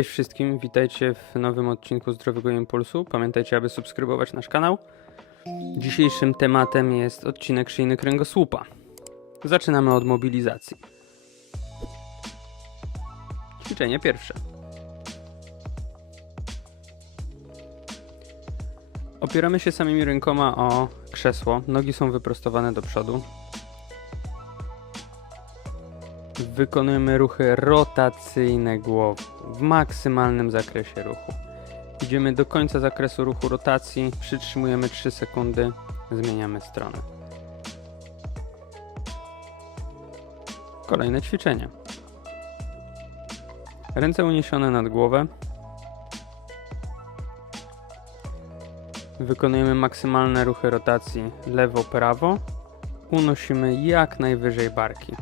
Cześć wszystkim, witajcie w nowym odcinku Zdrowego Impulsu. Pamiętajcie, aby subskrybować nasz kanał. Dzisiejszym tematem jest odcinek szyjny kręgosłupa. Zaczynamy od mobilizacji. Ćwiczenie pierwsze. Opieramy się samymi rękoma o krzesło, nogi są wyprostowane do przodu. Wykonujemy ruchy rotacyjne głowy w maksymalnym zakresie ruchu. Idziemy do końca zakresu ruchu rotacji, przytrzymujemy 3 sekundy, zmieniamy stronę. Kolejne ćwiczenie. Ręce uniesione nad głowę. Wykonujemy maksymalne ruchy rotacji lewo-prawo. Unosimy jak najwyżej barki.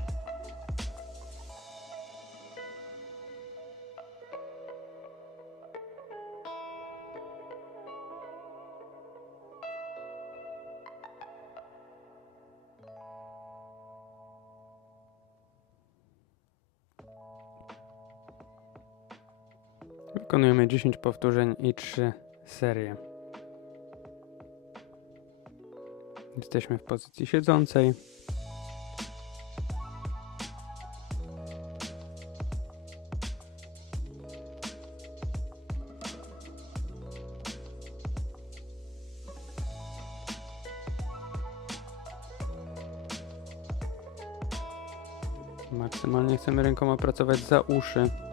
Wykonujemy 10 powtórzeń i 3 serie. Jesteśmy w pozycji siedzącej. Maksymalnie chcemy rękoma pracować za uszy.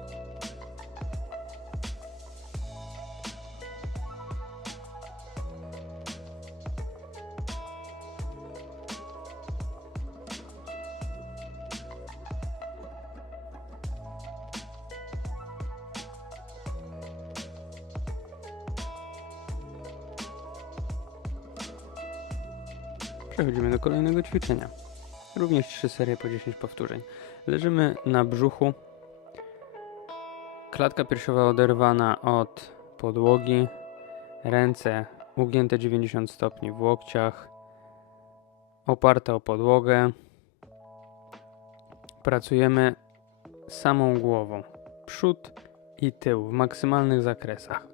3 serie po 10 powtórzeń. Leżymy na brzuchu. Klatka piersiowa oderwana od podłogi. Ręce ugięte 90 stopni w łokciach. Oparte o podłogę. Pracujemy samą głową. Przód i tył w maksymalnych zakresach.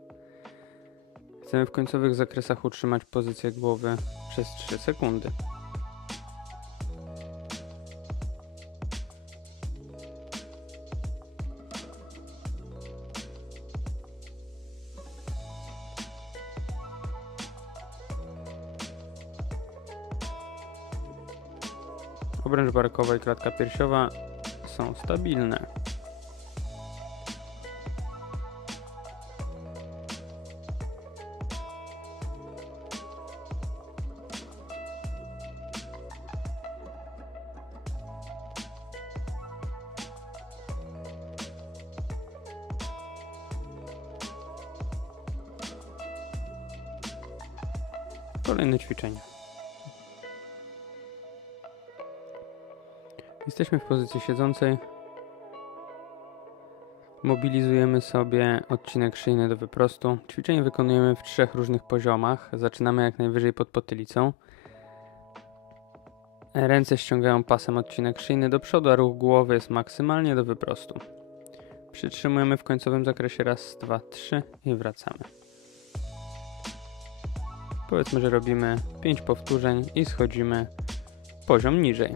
Chcemy w końcowych zakresach utrzymać pozycję głowy przez 3 sekundy. Obręcz barkowa i klatka piersiowa są stabilne. Kolejne ćwiczenie. Jesteśmy w pozycji siedzącej. Mobilizujemy sobie odcinek szyjny do wyprostu. Ćwiczenie wykonujemy w trzech różnych poziomach. Zaczynamy jak najwyżej pod potylicą. Ręce ściągają pasem odcinek szyjny do przodu, a ruch głowy jest maksymalnie do wyprostu. Przytrzymujemy w końcowym zakresie raz, dwa, trzy i wracamy. Powiedzmy, że robimy 5 powtórzeń i schodzimy poziom niżej.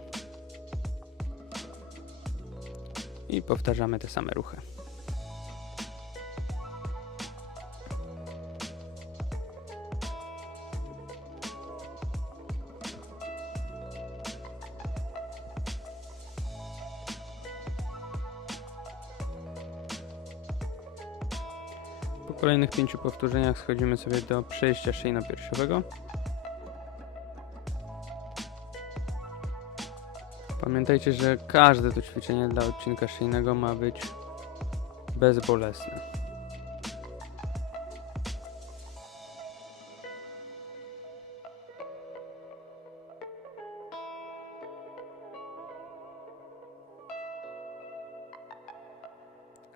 I powtarzamy te same ruchy. Po kolejnych pięciu powtórzeniach schodzimy sobie do przejścia szyjno-piersiowego. Pamiętajcie, że każde to ćwiczenie dla odcinka szyjnego ma być bezbolesne.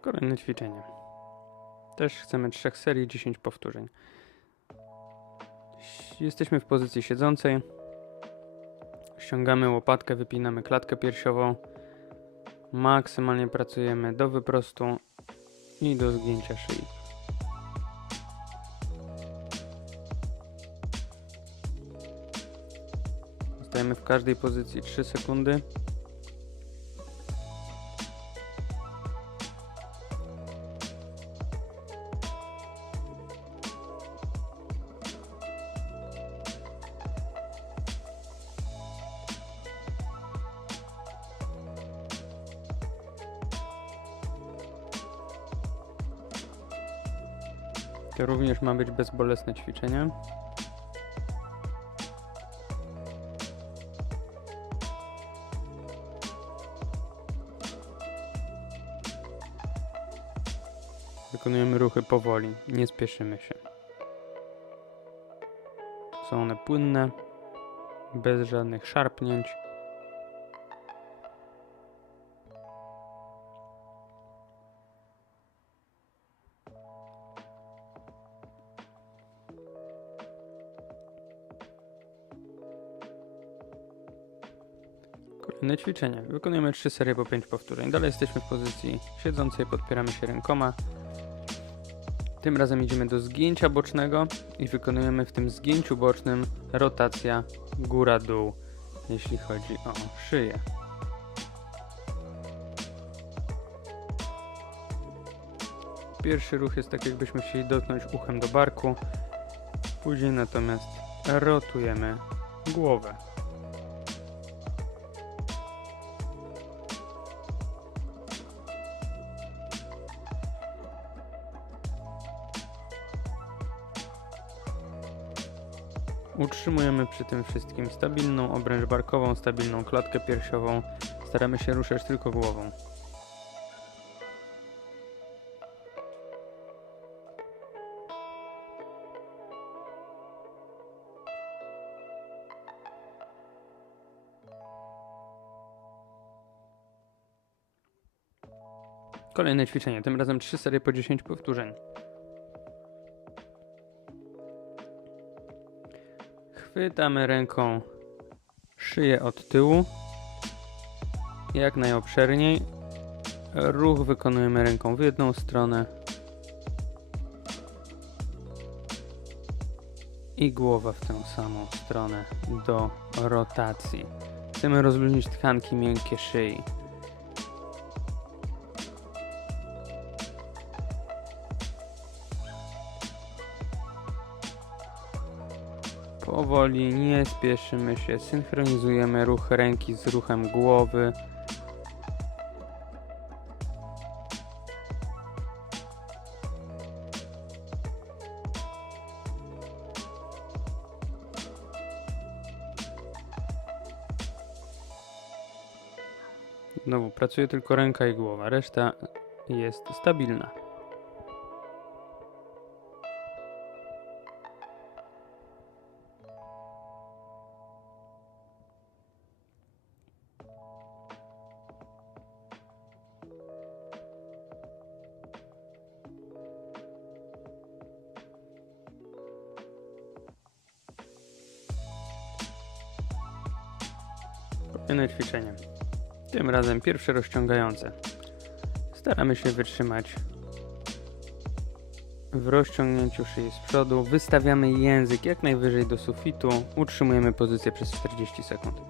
Kolejne ćwiczenie. Też chcemy trzech serii, 10 powtórzeń. Jesteśmy w pozycji siedzącej. Ściągamy łopatkę, wypinamy klatkę piersiową. Maksymalnie pracujemy do wyprostu i do zgięcia szyi. Zostajemy w każdej pozycji 3 sekundy. Również ma być bezbolesne ćwiczenie. Wykonujemy ruchy powoli, nie spieszymy się. Są one płynne, bez żadnych szarpnięć. Kolejne ćwiczenie. Wykonujemy 3 serie po 5 powtórzeń. Dalej jesteśmy w pozycji siedzącej, podpieramy się rękoma. Tym razem idziemy do zgięcia bocznego i wykonujemy w tym zgięciu bocznym rotacja góra-dół, jeśli chodzi o szyję. Pierwszy ruch jest tak, jakbyśmy chcieli dotknąć uchem do barku. Później natomiast rotujemy głowę. Utrzymujemy przy tym wszystkim stabilną obręcz barkową, stabilną klatkę piersiową. Staramy się ruszać tylko głową. Kolejne ćwiczenie, tym razem 3 serie po 10 powtórzeń. Chwytamy ręką szyję od tyłu. Jak najobszerniej. Ruch wykonujemy ręką w jedną stronę. I głowa w tę samą stronę do rotacji. Chcemy rozluźnić tkanki miękkie szyi. Powoli, nie spieszymy się, synchronizujemy ruch ręki z ruchem głowy. Znowu pracuje tylko ręka i głowa, reszta jest stabilna. Kolejne ćwiczenie. Tym razem pierwsze rozciągające. Staramy się wytrzymać w rozciągnięciu szyi z przodu. Wystawiamy język jak najwyżej do sufitu. Utrzymujemy pozycję przez 40 sekund.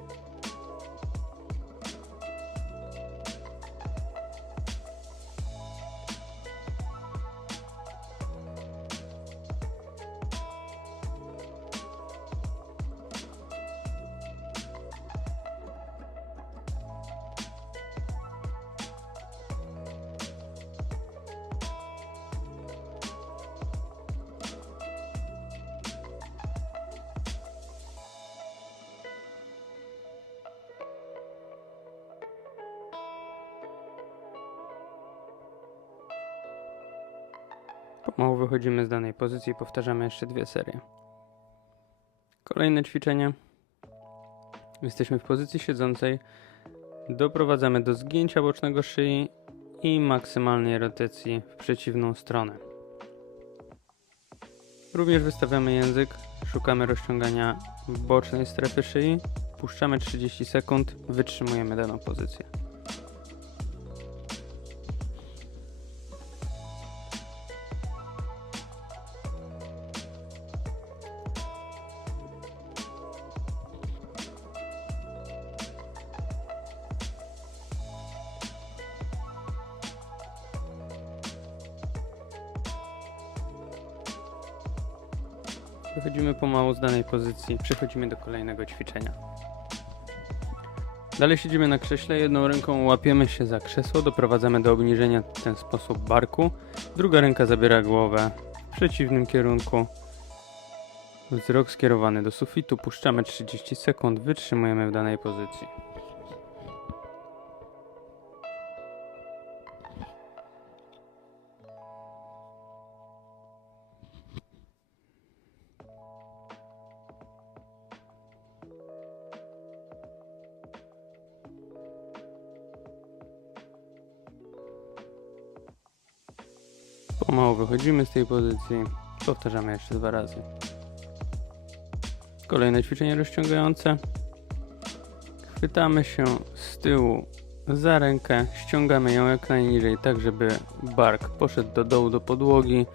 I powtarzamy jeszcze dwie serie. Kolejne ćwiczenie. Jesteśmy w pozycji siedzącej. Doprowadzamy do zgięcia bocznego szyi i maksymalnej rotacji w przeciwną stronę. Również wystawiamy język, szukamy rozciągania bocznej strefy szyi, puszczamy 30 sekund, wytrzymujemy daną pozycję. Pozycji, przechodzimy do kolejnego ćwiczenia. Dalej siedzimy na krześle, jedną ręką łapiemy się za krzesło, doprowadzamy do obniżenia w ten sposób barku. Druga ręka zabiera głowę w przeciwnym kierunku. Wzrok skierowany do sufitu, puszczamy 30 sekund, wytrzymujemy w danej pozycji. Wychodzimy z tej pozycji, powtarzamy jeszcze dwa razy. Kolejne ćwiczenie rozciągające. Chwytamy się z tyłu za rękę, ściągamy ją jak najniżej, tak żeby bark poszedł do dołu, do podłogi.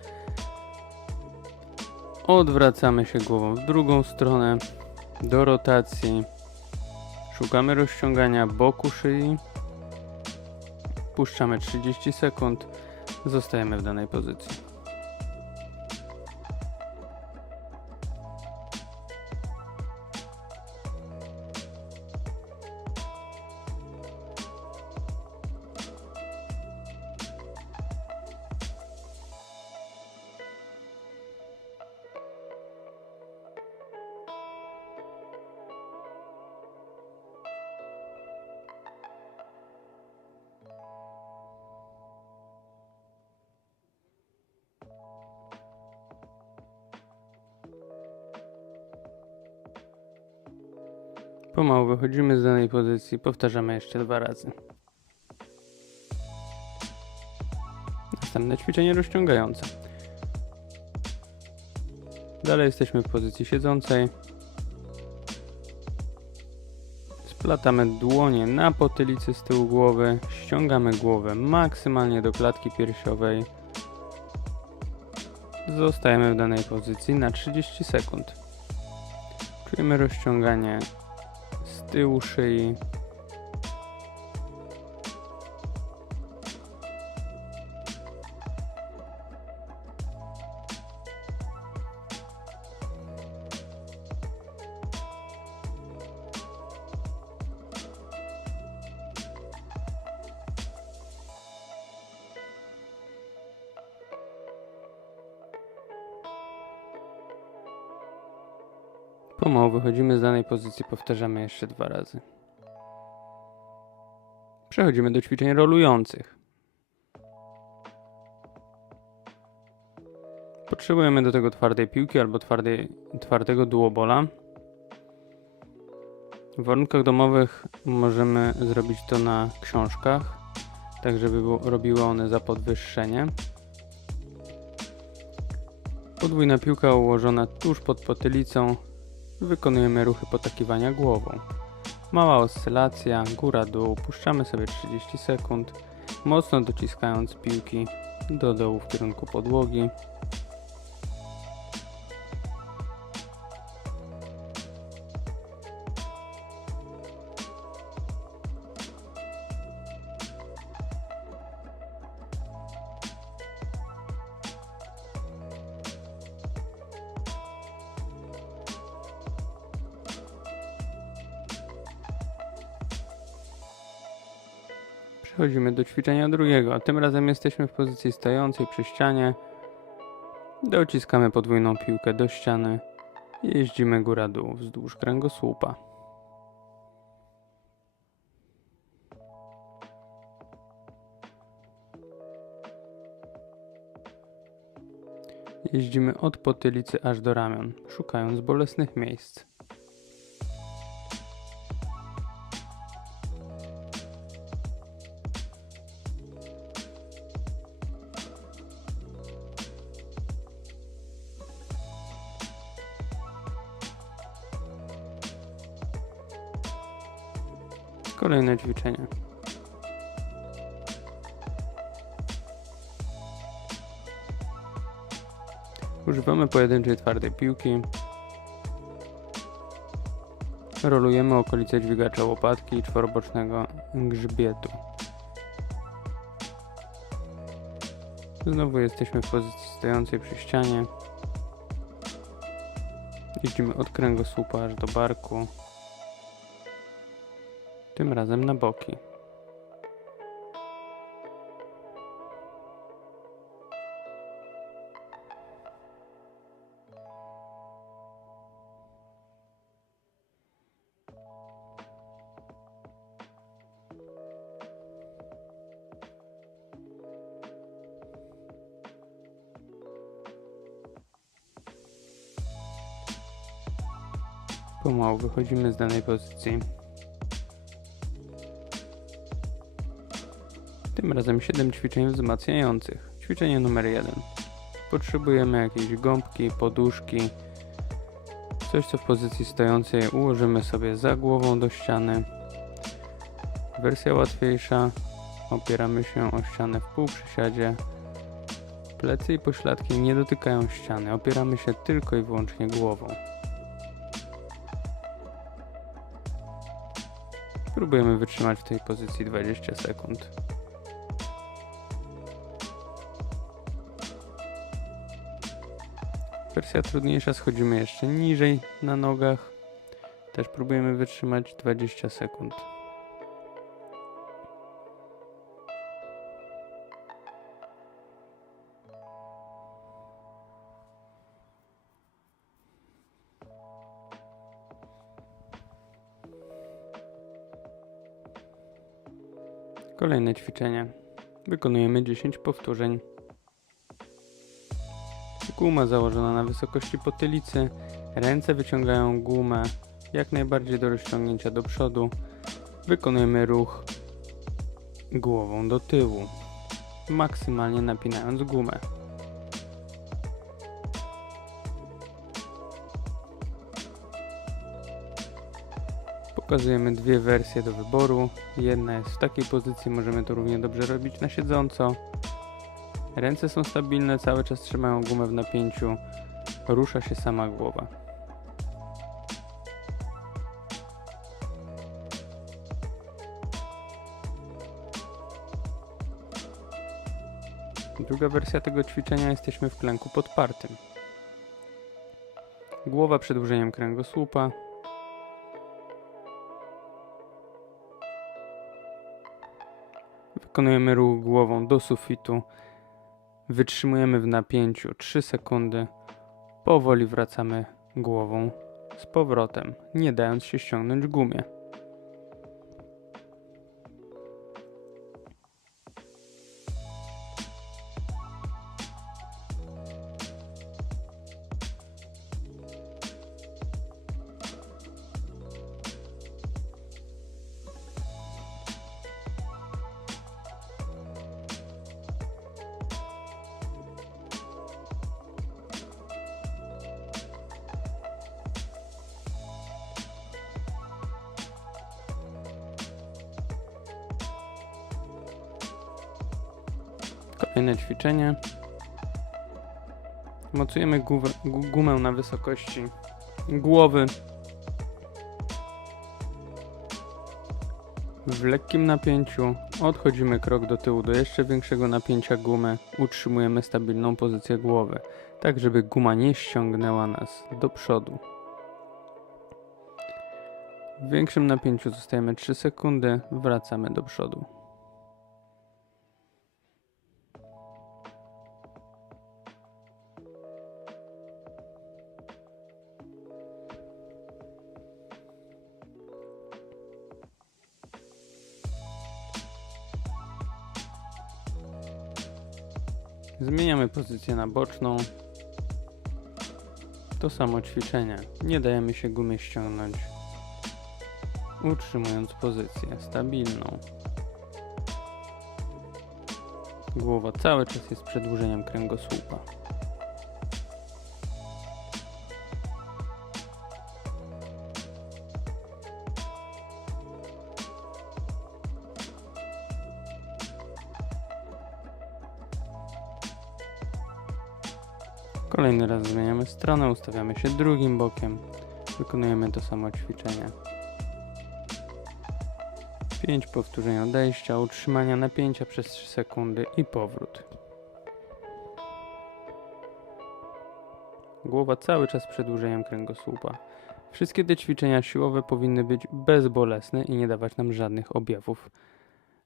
Odwracamy się głową w drugą stronę, do rotacji. Szukamy rozciągania boku szyi. Puszczamy 30 sekund. Zostajemy w danej pozycji. Wychodzimy z danej pozycji, powtarzamy jeszcze dwa razy. Następne ćwiczenie rozciągające. Dalej jesteśmy w pozycji siedzącej. Splatamy dłonie na potylicy z tyłu głowy, ściągamy głowę maksymalnie do klatki piersiowej. Zostajemy w danej pozycji na 30 sekund. Czujemy rozciąganie z tyłu powtarzamy jeszcze dwa razy. Przechodzimy do ćwiczeń rolujących. Potrzebujemy do tego twardej piłki albo twardej, twardego duobola. W warunkach domowych możemy zrobić to na książkach, tak żeby robiły one za podwyższenie. Podwójna piłka ułożona tuż pod potylicą Wykonujemy ruchy potakiwania głową. Mała oscylacja, góra-dół, puszczamy sobie 30 sekund, mocno dociskając piłki do dołu w kierunku podłogi. Przechodzimy do ćwiczenia drugiego, tym razem jesteśmy w pozycji stojącej przy ścianie. Dociskamy podwójną piłkę do ściany jeździmy góra-dół wzdłuż kręgosłupa. Jeździmy od potylicy aż do ramion, szukając bolesnych miejsc. Kolejne ćwiczenie. Używamy pojedynczej twardej piłki. Rolujemy okolice dźwigacza łopatki i czworobocznego grzbietu. Znowu jesteśmy w pozycji stojącej przy ścianie. Jeździmy od kręgosłupa aż do barku. Tym razem na boki. Pomału wychodzimy z danej pozycji. Tym razem 7 ćwiczeń wzmacniających. Ćwiczenie numer 1. Potrzebujemy jakiejś gąbki, poduszki, coś co w pozycji stojącej ułożymy sobie za głową do ściany. Wersja łatwiejsza. Opieramy się o ścianę w półprzysiadzie. Plecy i pośladki nie dotykają ściany. Opieramy się tylko i wyłącznie głową. Spróbujemy wytrzymać w tej pozycji 20 sekund. Wersja trudniejsza, schodzimy jeszcze niżej na nogach. Też próbujemy wytrzymać 20 sekund. Kolejne ćwiczenie. Wykonujemy 10 powtórzeń. Guma założona na wysokości potylicy. Ręce wyciągają gumę jak najbardziej do rozciągnięcia do przodu. Wykonujemy ruch głową do tyłu, maksymalnie napinając gumę. Pokazujemy dwie wersje do wyboru. Jedna jest w takiej pozycji, możemy to równie dobrze robić na siedząco. Ręce są stabilne, cały czas trzymają gumę w napięciu. Rusza się sama głowa. Druga wersja tego ćwiczenia jesteśmy w klęku podpartym. Głowa przedłużeniem kręgosłupa, Wykonujemy ruch głową do sufitu. Wytrzymujemy w napięciu 3 sekundy. Powoli wracamy głową z powrotem, nie dając się ściągnąć gumie. Ćwiczenie. Mocujemy głowę, gu- gumę na wysokości głowy. W lekkim napięciu odchodzimy krok do tyłu do jeszcze większego napięcia gumy. Utrzymujemy stabilną pozycję głowy, tak żeby guma nie ściągnęła nas do przodu. W większym napięciu zostajemy 3 sekundy, wracamy do przodu. Zmieniamy pozycję na boczną. To samo ćwiczenie. Nie dajemy się gumie ściągnąć. Utrzymując pozycję stabilną. Głowa cały czas jest przedłużeniem kręgosłupa. Kolejny raz zmieniamy stronę, ustawiamy się drugim bokiem. Wykonujemy to samo ćwiczenie. 5 powtórzeń odejścia, utrzymania napięcia przez 3 sekundy i powrót. Głowa cały czas przedłużeniem kręgosłupa. Wszystkie te ćwiczenia siłowe powinny być bezbolesne i nie dawać nam żadnych objawów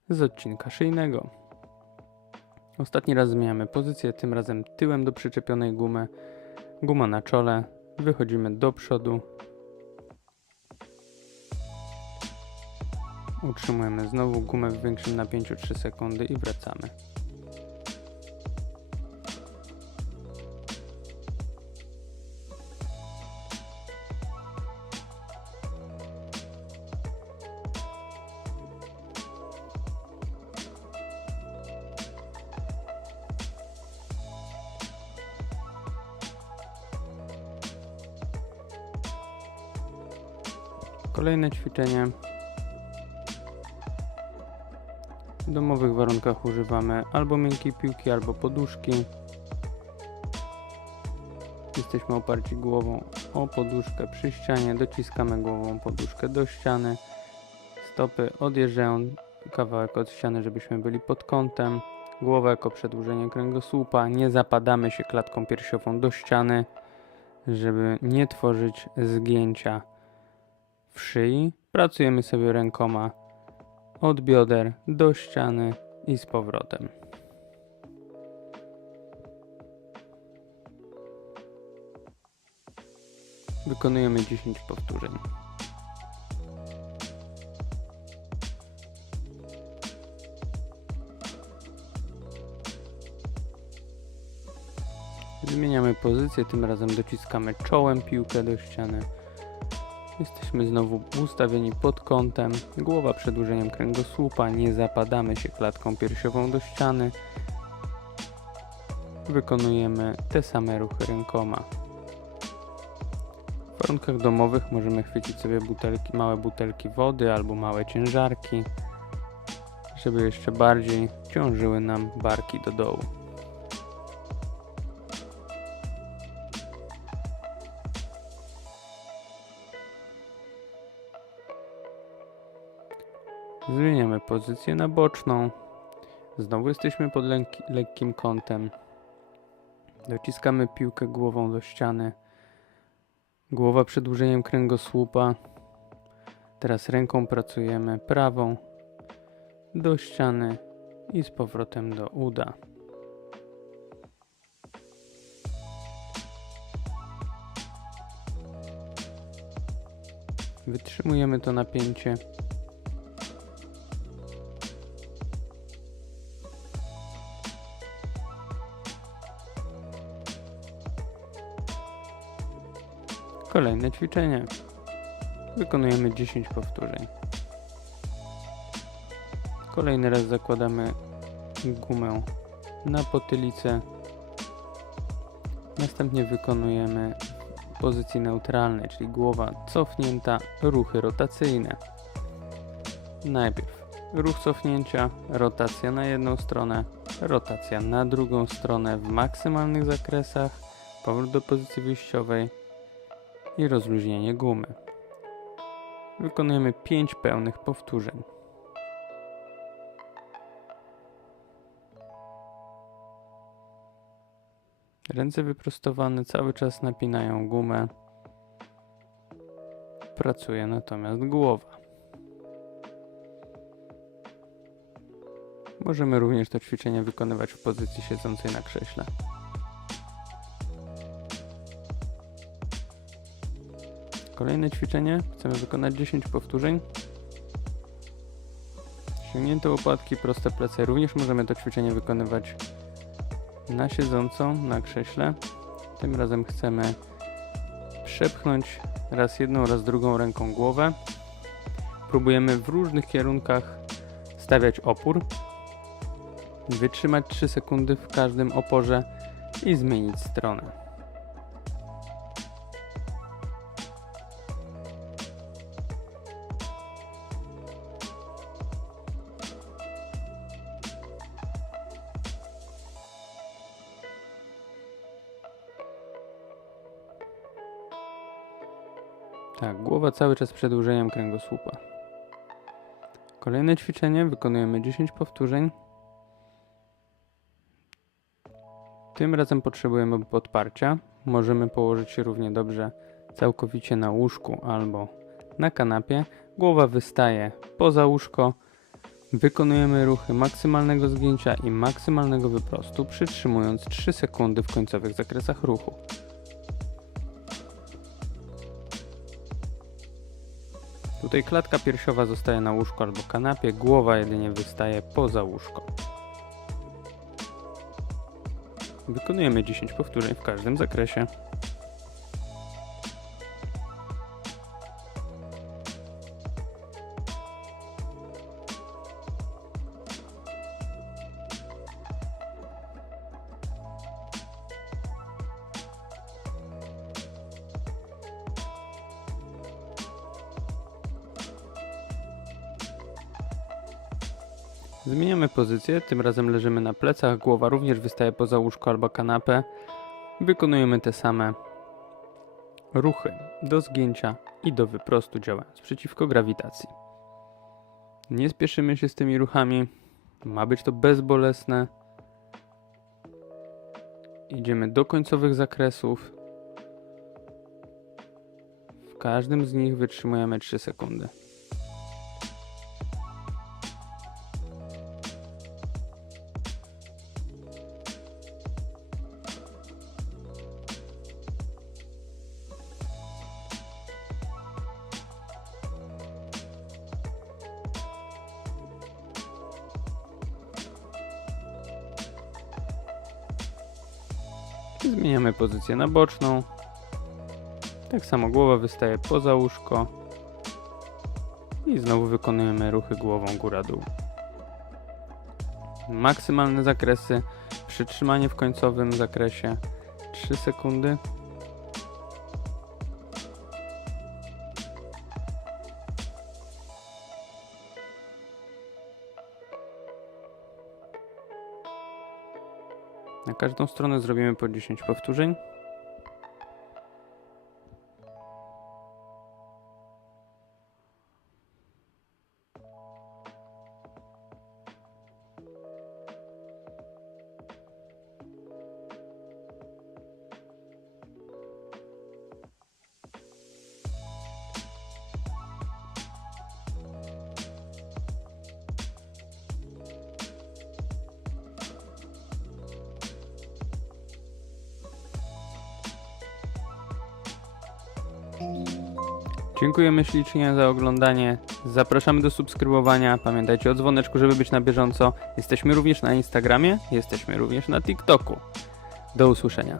z odcinka szyjnego. Ostatni raz zmieniamy pozycję, tym razem tyłem do przyczepionej gumy. Guma na czole. Wychodzimy do przodu. Utrzymujemy znowu gumę w większym napięciu 3 sekundy i wracamy. Kolejne ćwiczenie. W domowych warunkach używamy albo miękkiej piłki, albo poduszki. Jesteśmy oparci głową o poduszkę przy ścianie, dociskamy głową poduszkę do ściany. Stopy odjeżdżają kawałek od ściany, żebyśmy byli pod kątem. Głowa jako przedłużenie kręgosłupa. Nie zapadamy się klatką piersiową do ściany, żeby nie tworzyć zgięcia w szyi. Pracujemy sobie rękoma od bioder do ściany i z powrotem. Wykonujemy 10 powtórzeń. Zmieniamy pozycję, tym razem dociskamy czołem piłkę do ściany. Jesteśmy znowu ustawieni pod kątem, głowa przedłużeniem kręgosłupa, nie zapadamy się klatką piersiową do ściany. Wykonujemy te same ruchy rękoma. W warunkach domowych możemy chwycić sobie butelki, małe butelki wody albo małe ciężarki, żeby jeszcze bardziej ciążyły nam barki do dołu. Zmieniamy pozycję na boczną. Znowu jesteśmy pod lekki, lekkim kątem. Dociskamy piłkę głową do ściany. Głowa przedłużeniem kręgosłupa. Teraz ręką pracujemy prawą do ściany i z powrotem do uda. Wytrzymujemy to napięcie. Kolejne ćwiczenie. Wykonujemy 10 powtórzeń. Kolejny raz zakładamy gumę na potylicę. Następnie wykonujemy pozycji neutralnej, czyli głowa cofnięta, ruchy rotacyjne. Najpierw ruch cofnięcia, rotacja na jedną stronę, rotacja na drugą stronę w maksymalnych zakresach, powrót do pozycji wyjściowej, i rozluźnienie gumy. Wykonujemy 5 pełnych powtórzeń. Ręce wyprostowane cały czas napinają gumę. Pracuje natomiast głowa. Możemy również to ćwiczenie wykonywać w pozycji siedzącej na krześle. Kolejne ćwiczenie. Chcemy wykonać 10 powtórzeń. Ściągnięte łopatki, proste plecy. Również możemy to ćwiczenie wykonywać na siedząco, na krześle. Tym razem chcemy przepchnąć raz jedną, raz drugą ręką głowę. Próbujemy w różnych kierunkach stawiać opór. Wytrzymać 3 sekundy w każdym oporze i zmienić stronę. Tak, głowa cały czas przedłużeniem kręgosłupa. Kolejne ćwiczenie, wykonujemy 10 powtórzeń. Tym razem potrzebujemy podparcia. Możemy położyć się równie dobrze całkowicie na łóżku albo na kanapie. Głowa wystaje poza łóżko. Wykonujemy ruchy maksymalnego zgięcia i maksymalnego wyprostu, przytrzymując 3 sekundy w końcowych zakresach ruchu. Tutaj klatka piersiowa zostaje na łóżku albo kanapie, głowa jedynie wystaje poza łóżko. Wykonujemy 10 powtórzeń w każdym zakresie. Zmieniamy pozycję, tym razem leżymy na plecach, głowa również wystaje poza łóżko albo kanapę. Wykonujemy te same ruchy do zgięcia i do wyprostu działając przeciwko grawitacji. Nie spieszymy się z tymi ruchami, ma być to bezbolesne. Idziemy do końcowych zakresów. W każdym z nich wytrzymujemy 3 sekundy. Zmieniamy pozycję na boczną. Tak samo głowa wystaje poza łóżko. I znowu wykonujemy ruchy głową góra-dół. Maksymalne zakresy. Przytrzymanie w końcowym zakresie 3 sekundy. Każdą stronę zrobimy po 10 powtórzeń. Dziękujemy ślicznie za oglądanie. Zapraszamy do subskrybowania. Pamiętajcie o dzwoneczku, żeby być na bieżąco. Jesteśmy również na Instagramie, jesteśmy również na TikToku. Do usłyszenia.